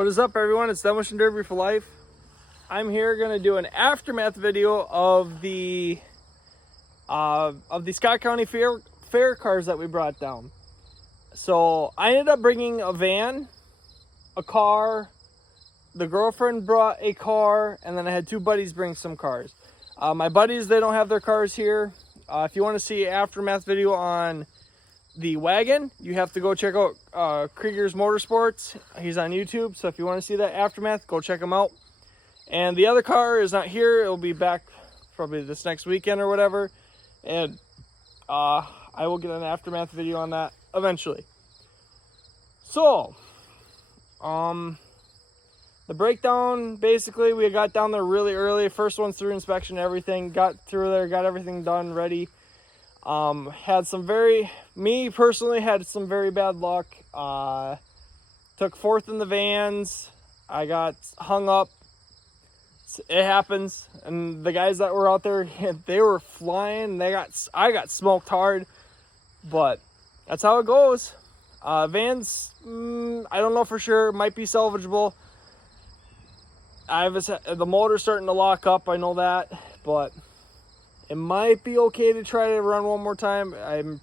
What is up, everyone? It's Demolition Derby for Life. I'm here going to do an aftermath video of the Scott County Fair cars that we brought down. So I ended up bringing a van, a car, the girlfriend brought a car, and then I had two buddies bring some cars. My buddies, they don't have their cars here. If you want to see an aftermath video on the wagon, you have to go check out Krieger's Motorsports. He's on YouTube, so if you want to see that aftermath, go check him out. And the other car is not here. It'll be back probably this next weekend or whatever, and I will get an aftermath video on that eventually. So the breakdown, basically, we got down there really early. First one's through inspection, everything, got through there, got everything done, ready. Me personally had some very bad luck. Took fourth in the vans. I got hung up. It happens. And the guys that were out there, they were flying. I got smoked hard, but that's how it goes. Vans, I don't know for sure. Might be salvageable. The motor's starting to lock up. I know that, but it might be okay to try to run one more time. I'm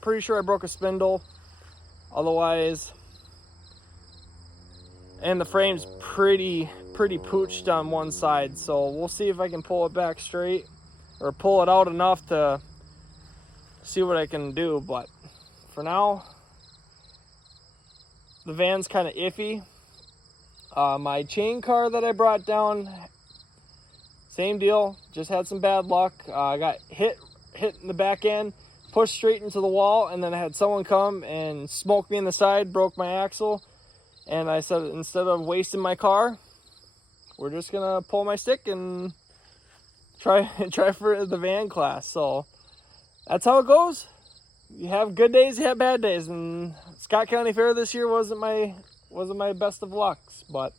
pretty sure I broke a spindle. Otherwise, and the frame's pretty pooched on one side. So we'll see if I can pull it back straight or pull it out enough to see what I can do. But for now, the van's kind of iffy. My chain car that I brought down, same deal, just had some bad luck. I got hit in the back end, pushed straight into the wall, and then I had someone come and smoke me in the side, broke my axle. And I said, instead of wasting my car, we're just gonna pull my stick and try for the van class. So that's how it goes. You have good days, you have bad days, and Scott County Fair this year wasn't my best of lucks, but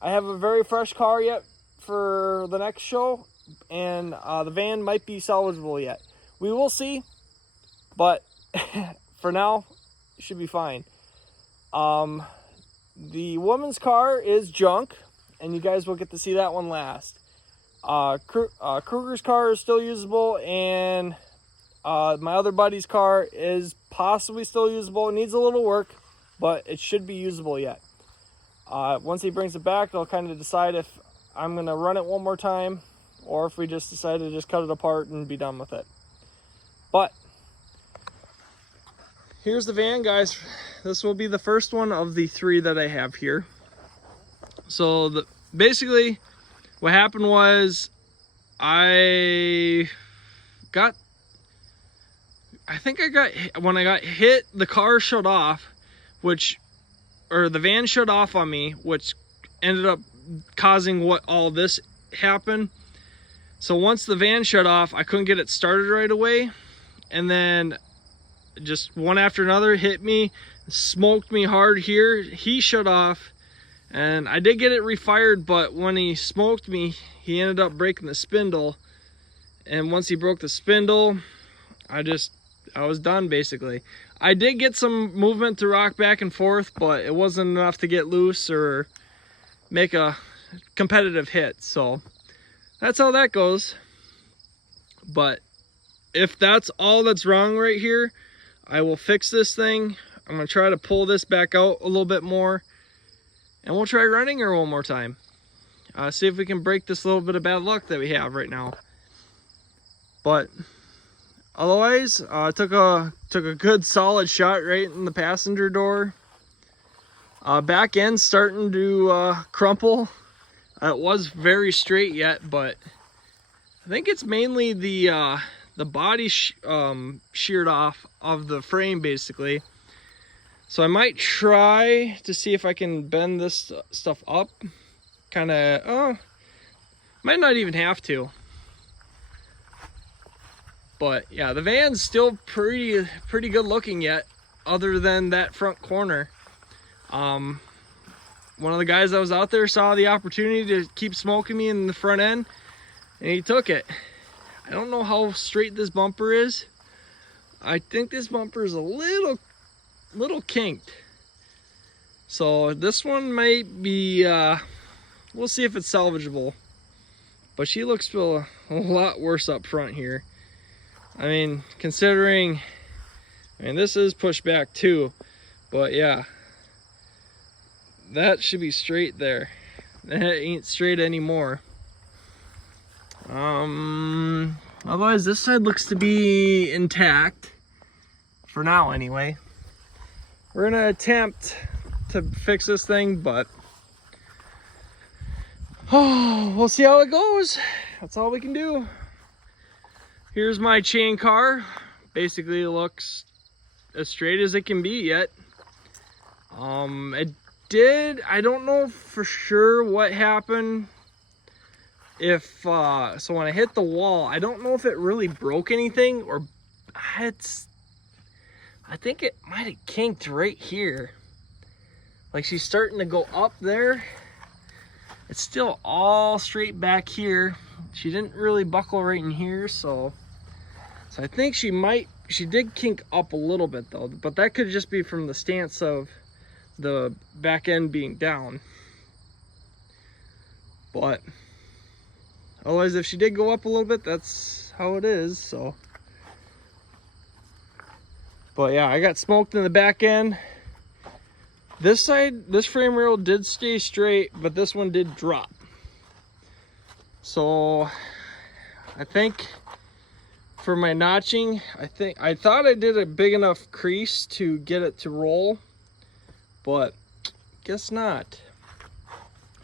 I have a very fresh car yet for the next show, and the van might be salvageable yet. We will see, but for now, it should be fine. The woman's car is junk, and you guys will get to see that one last. Kruger's car is still usable, and my other buddy's car is possibly still usable. It needs a little work, but it should be usable yet. Once he brings it back, I'll kind of decide if I'm going to run it one more time, or if we just decide to just cut it apart and be done with it. But here's the van, guys. This will be the first one of the three that I have here. So basically what happened was when I got hit, the car shut off, the van shut off on me, which ended up causing what all this happened. So once the van shut off, I couldn't get it started right away, and then just one after another hit me, smoked me hard here. He shut off, and I did get it refired, but when he smoked me, he ended up breaking the spindle. And once he broke the spindle, I was done, basically. I did get some movement to rock back and forth, but it wasn't enough to get loose or make a competitive hit. So that's how that goes. But if that's all that's wrong right here, I will fix this thing. I'm going to try to pull this back out a little bit more, and we'll try running her one more time. See if we can break this little bit of bad luck that we have right now. But otherwise, took a good solid shot right in the passenger door. Back end starting to crumple. It was very straight yet, but I think it's mainly the body sheared off of the frame, basically. So I might try to see if I can bend this stuff up. Might not even have to. But yeah, the van's still pretty good looking yet, other than that front corner. One of the guys that was out there saw the opportunity to keep smoking me in the front end, and he took it. I don't know how straight this bumper is. I think this bumper is a little kinked. So this one might be, we'll see if it's salvageable. But she looks a lot worse up front here. I mean, considering, this is pushed back too. But yeah, that should be straight there. That ain't straight anymore. Otherwise this side looks to be intact. For now anyway. We're gonna attempt to fix this thing, but we'll see how it goes. That's all we can do. Here's my chain car. Basically it looks as straight as it can be yet. I don't know for sure what happened. So when I hit the wall, I don't know if it really broke anything or I think it might have kinked right here. Like she's starting to go up there. It's still all straight back here. She didn't really buckle right in here, so I think she did kink up a little bit though, but that could just be from the stance of the back end being down. But otherwise, if she did go up a little bit, that's how it is, so. But yeah, I got smoked in the back end. This side, this frame rail did stay straight, but this one did drop. So I think for my notching, I thought I did a big enough crease to get it to roll, but guess not.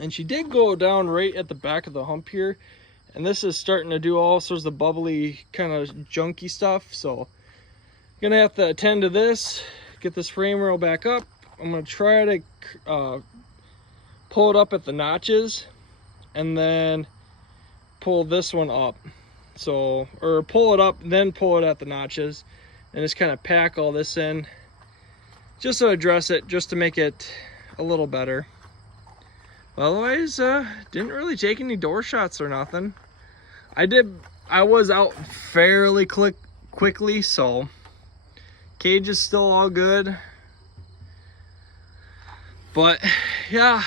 And she did go down right at the back of the hump here, and this is starting to do all sorts of bubbly kind of junky stuff, so I'm gonna have to attend to this, get this frame rail back up. I'm gonna try to pull it up at the notches and then pull this one up, or pull it up then pull it at the notches and just kind of pack all this in just to address it, just to make it a little better. Otherwise, didn't really take any door shots or nothing. I was out fairly quickly, so cage is still all good. But yeah,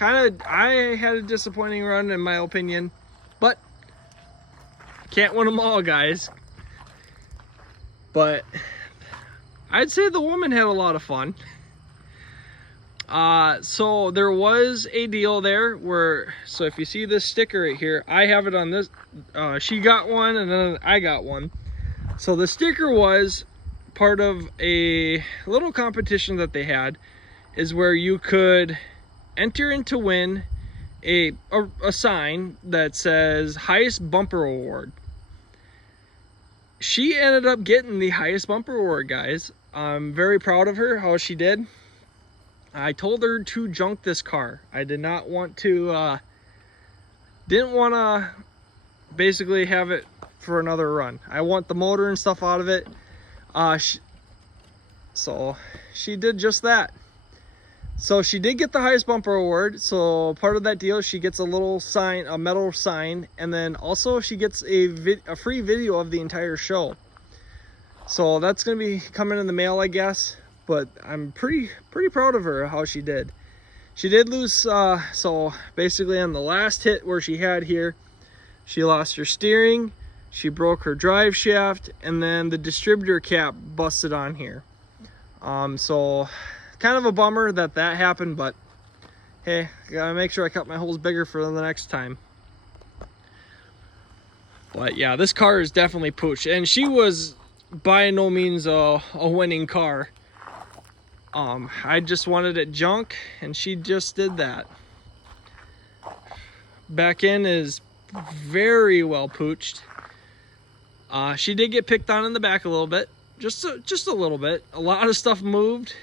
I had a disappointing run in my opinion, but can't win them all, guys. But I'd say the woman had a lot of fun. So there was a deal there where, so if you see this sticker right here, I have it on this, she got one and then I got one. So the sticker was part of a little competition that they had, is where you could enter in to win a sign that says highest bumper award. She ended up getting the highest bumper award, guys. I'm very proud of her, how she did. I told her to junk this car. I did not want to, didn't want to basically have it for another run. I want the motor and stuff out of it. So she did just that. So she did get the highest bumper award. So part of that deal, she gets a little sign, a metal sign, and then also she gets a free video of the entire show. So that's going to be coming in the mail, I guess. But I'm pretty proud of her, how she did. She did lose, so basically on the last hit where she had here, she lost her steering, she broke her drive shaft, and then the distributor cap busted on here. So kind of a bummer that happened, but hey, gotta make sure I cut my holes bigger for the next time. But yeah, this car is definitely pooched, and she was by no means a winning car. I just wanted it junk, and she just did that. Back end is very well pooched. She did get picked on in the back a little bit, just a little bit. A lot of stuff moved,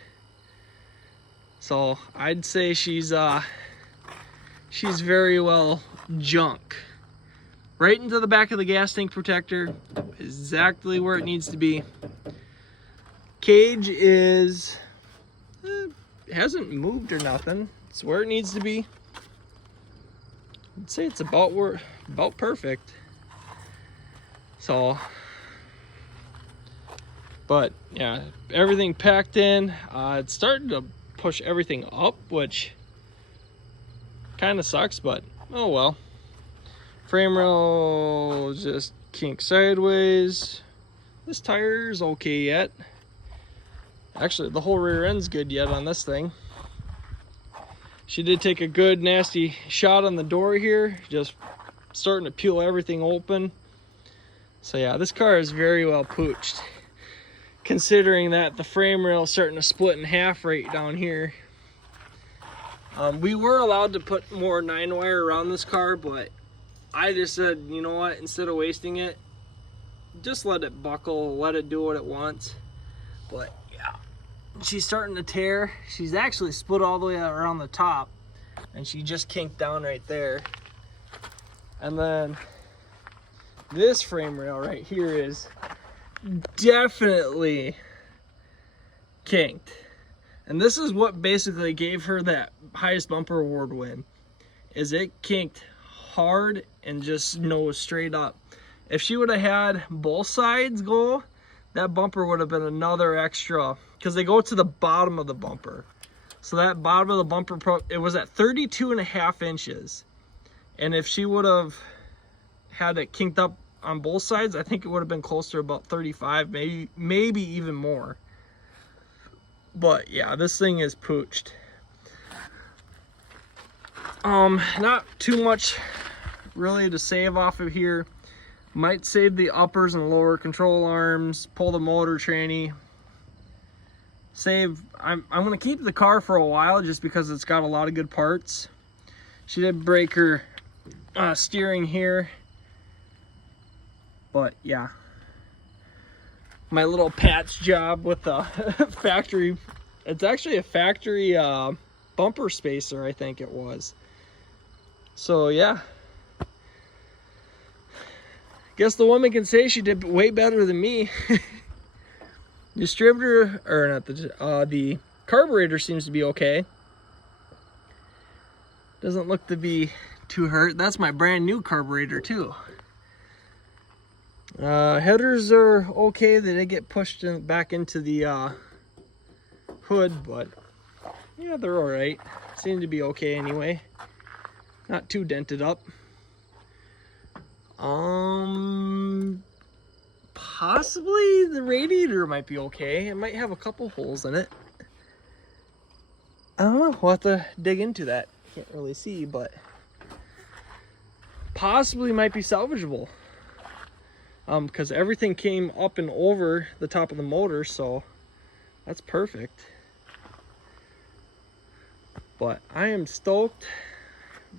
so I'd say she's very well junk. Right into the back of the gas tank protector, exactly where it needs to be. Cage is hasn't moved or nothing. It's where it needs to be. I'd say it's about perfect. So, but yeah, everything packed in. It's starting to push everything up, which kind of sucks, but oh well. Frame rail just kink sideways. This tire's okay yet. Actually, the whole rear end's good yet on this thing. She did take a good nasty shot on the door here, just starting to peel everything open. So yeah, this car is very well pooched, considering that the frame rail is starting to split in half right down here. We were allowed to put more 9-wire around this car, but I just said, you know what, instead of wasting it, just let it buckle, let it do what it wants. But yeah, she's starting to tear. She's actually split all the way around the top, and she just kinked down right there. And then this frame rail right here is definitely kinked. And this is what basically gave her that highest bumper award win, is it kinked hard and just nose straight up. If she would have had both sides go, that bumper would have been another extra, because they go to the bottom of the bumper. So that bottom of the bumper, it was at 32.5 inches. And if she would have had it kinked up on both sides, I think it would have been closer to about 35, maybe even more. But yeah, this thing is pooched. Not too much really to save off of here. Might save the uppers and lower control arms, pull the motor tranny. I'm gonna keep the car for a while just because it's got a lot of good parts. She did break her steering here, but yeah, my little patch job with the factory, it's actually a factory bumper spacer, I think it was. So yeah, guess the woman can say she did way better than me. Distributor, or not, the carburetor seems to be okay. Doesn't look to be too hurt. That's my brand new carburetor too. Headers are okay. They did get pushed back into the hood, but yeah, they're all right. Seem to be okay anyway. Not too dented up. Possibly the radiator might be okay. It might have a couple holes in it. I don't know. We'll have to dig into that. Can't really see, but possibly might be salvageable. Because everything came up and over the top of the motor, so that's perfect. But I am stoked.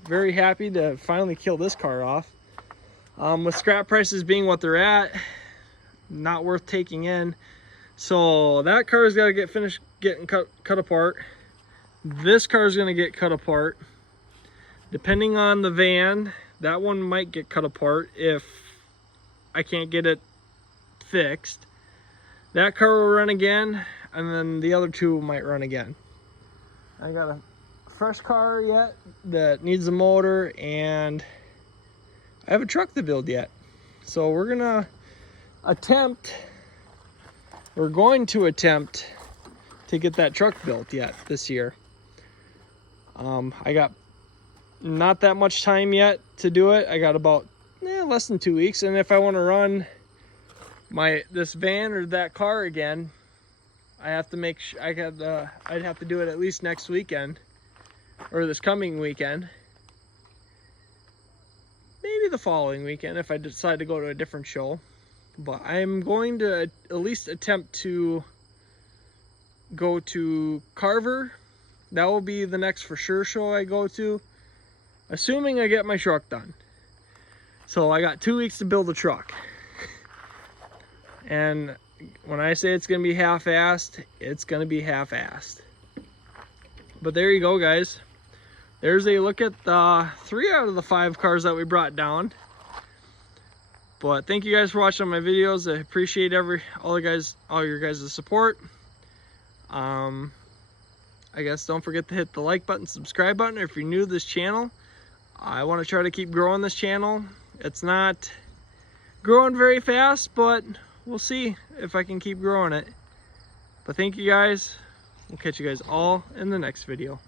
Very happy to finally kill this car off. With scrap prices being what they're at, not worth taking in. So that car's got to get finished getting cut apart. This car's going to get cut apart. Depending on the van, that one might get cut apart if I can't get it fixed. That car will run again, and then the other two might run again. I got a fresh car yet that needs a motor, and I have a truck to build yet. So we're going to attempt to get that truck built yet this year. I got not that much time yet to do it. I got about less than 2 weeks, and if I want to run this van or that car again, I have to make sure I'd have to do it at least next weekend or this coming weekend. Maybe the following weekend if I decide to go to a different show. But I'm going to at least attempt to go to Carver. That will be the next for sure show I go to, assuming I get my truck done. So I got 2 weeks to build a truck. And when I say it's going to be half-assed, it's going to be half-assed. But there you go, guys. There's a look at the 3 out of the 5 cars that we brought down. But thank you guys for watching my videos. I appreciate all your guys' support. I guess don't forget to hit the like button, subscribe button if you're new to this channel. I want to try to keep growing this channel. It's not growing very fast, but we'll see if I can keep growing it. But thank you guys. We'll catch you guys all in the next video.